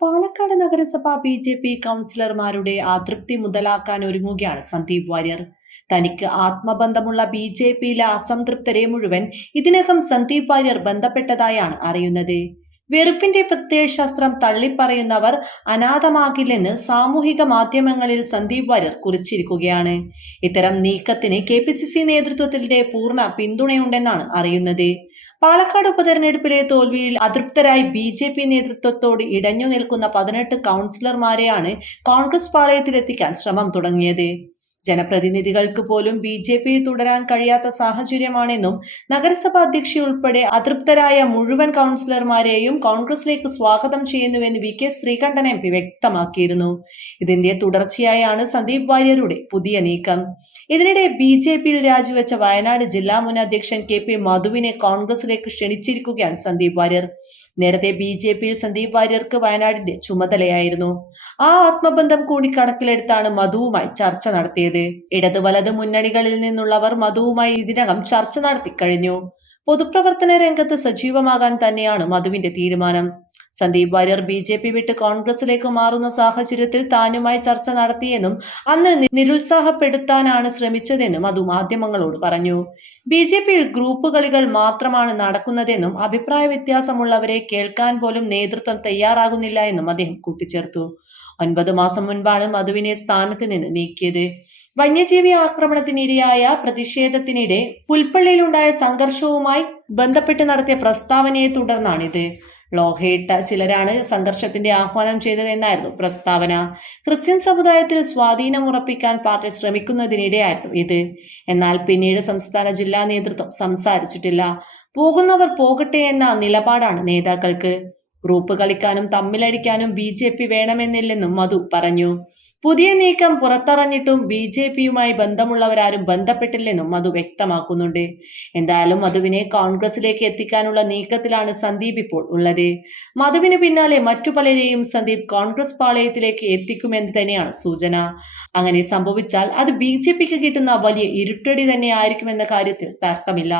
പാലക്കാട് നഗരസഭ B J P കൗൺസിലർമാരുടെ അതൃപ്തി മുതലാക്കാൻ ഒരുങ്ങുകയാണ് സന്ദീപ് വാര്യർ. തനിക്ക് ആത്മബന്ധമുള്ള ബി ജെ പിയിലെ അസംതൃപ്തരെ മുഴുവൻ ഇതിനകം സന്ദീപ് വാര്യർ ബന്ധപ്പെട്ടതായാണ് അറിയുന്നത്. വെറുപ്പിന്റെ പ്രത്യയശാസ്ത്രം തള്ളിപ്പറയുന്നവർ അനാഥമാകില്ലെന്ന് സാമൂഹിക മാധ്യമങ്ങളിൽ സന്ദീപ് വാര്യർ കുറിച്ചിരിക്കുകയാണ്. ഇത്തരം നീക്കത്തിന് കെ പി സി സി നേതൃത്വത്തിന്റെ പൂർണ പിന്തുണയുണ്ടെന്നാണ് അറിയുന്നത്. പാലക്കാട് ഉപതെരഞ്ഞെടുപ്പിലെ തോൽവിയിൽ അതൃപ്തരായി ബി ജെ പി നേതൃത്വത്തോട് ഇടഞ്ഞു നിൽക്കുന്ന പതിനെട്ട് കൗൺസിലർമാരെയാണ് കോൺഗ്രസ് പാളയത്തിലെത്തിക്കാൻ ശ്രമം തുടങ്ങിയത്. ജനപ്രതിനിധികൾക്ക് പോലും ബി ജെ പി തുടരാൻ കഴിയാത്ത സാഹചര്യമാണെന്നും നഗരസഭാ അധ്യക്ഷ ഉൾപ്പെടെ അതൃപ്തരായ മുഴുവൻ കൗൺസിലർമാരെയും കോൺഗ്രസിലേക്ക് സ്വാഗതം ചെയ്യുന്നുവെന്ന് V K Sreekandan M P വ്യക്തമാക്കിയിരുന്നു. ഇതിന്റെ തുടർച്ചയായാണ് സന്ദീപ് വാര്യരുടെ പുതിയ നീക്കം. ഇതിനിടെ ബി ജെ പിയിൽ രാജിവെച്ച വയനാട് ജില്ലാ മുൻ അധ്യക്ഷൻ കെ പി മധുവിനെ കോൺഗ്രസിലേക്ക് ക്ഷണിച്ചിരിക്കുകയാണ് സന്ദീപ് വാര്യർ. നേരത്തെ ബി ജെ പിയിൽ സന്ദീപ് വാര്യർക്ക് വയനാടിന്റെ ചുമതലയായിരുന്നു. ആ ആത്മബന്ധം കൂടി കണക്കിലെടുത്താണ് മധുവുമായി ചർച്ച നടത്തിയത്. ഇടതു വലത് മുന്നണികളിൽ നിന്നുള്ളവർ മധുവുമായി ഇതിനകം ചർച്ച നടത്തി കഴിഞ്ഞു. പൊതുപ്രവർത്തന രംഗത്ത് സജീവമാകാൻ തന്നെയാണ് മധുവിന്റെ തീരുമാനം. Sandeep Warrier B J P വിട്ട് കോൺഗ്രസിലേക്ക് മാറുന്ന സാഹചര്യത്തിൽ താനുമായി ചർച്ച നടത്തിയെന്നും അന്ന് നിരുത്സാഹപ്പെടുത്താനാണ് ശ്രമിച്ചതെന്നും അത് മാധ്യമങ്ങളോട് പറഞ്ഞു. ബി ജെ പിയിൽ ഗ്രൂപ്പ് കളികൾ മാത്രമാണ് നടക്കുന്നതെന്നും അഭിപ്രായ വ്യത്യാസമുള്ളവരെ കേൾക്കാൻ പോലും നേതൃത്വം തയ്യാറാകുന്നില്ല എന്നും അദ്ദേഹം കൂട്ടിച്ചേർത്തു. ഒൻപത് മാസം മുൻപാണ് മധുവിനെ സ്ഥാനത്ത് നിന്ന് നീക്കിയത്. വന്യജീവി ആക്രമണത്തിനിരയായ പ്രതിഷേധത്തിനിടെ പുൽപ്പള്ളിയിലുണ്ടായ സംഘർഷവുമായി ബന്ധപ്പെട്ട് നടത്തിയ പ്രസ്താവനയെ തുടർന്നാണിത്. ലോഹയിട്ട ചിലരാണ് സംഘർഷത്തിന്റെ ആഹ്വാനം ചെയ്തത് എന്നായിരുന്നു പ്രസ്താവന. ക്രിസ്ത്യൻ സമുദായത്തിൽ സ്വാധീനം ഉറപ്പിക്കാൻ പാർട്ടി ശ്രമിക്കുന്നതിനിടെയായിരുന്നു ഇത്. എന്നാൽ പിന്നീട് സംസ്ഥാന ജില്ലാ നേതൃത്വം സംസാരിച്ചിട്ടില്ല. പോകുന്നവർ പോകട്ടെ എന്ന നിലപാടാണ് നേതാക്കൾക്ക്. ഗ്രൂപ്പ് കളിക്കാനും തമ്മിലടിക്കാനും ബി ജെ പി വേണമെന്നില്ലെന്നും മധു പറഞ്ഞു. പുതിയ നീക്കം പുറത്തറിഞ്ഞിട്ടും ബി ജെ പിയുമായി ബന്ധമുള്ളവരാരും ബന്ധപ്പെട്ടില്ലെന്നും മധു വ്യക്തമാക്കുന്നുണ്ട്. എന്തായാലും മധുവിനെ കോൺഗ്രസിലേക്ക് എത്തിക്കാനുള്ള നീക്കത്തിലാണ് സന്ദീപ് ഇപ്പോൾ ഉള്ളത്. മധുവിന് പിന്നാലെ മറ്റു പലരെയും സന്ദീപ് കോൺഗ്രസ് പാളയത്തിലേക്ക് എത്തിക്കുമെന്ന് തന്നെയാണ് സൂചന. അങ്ങനെ സംഭവിച്ചാൽ അത് ബി ജെ പിക്ക് കിട്ടുന്ന വലിയ ഇരുട്ടടി തന്നെ ആയിരിക്കുമെന്ന കാര്യത്തിൽ തർക്കമില്ല.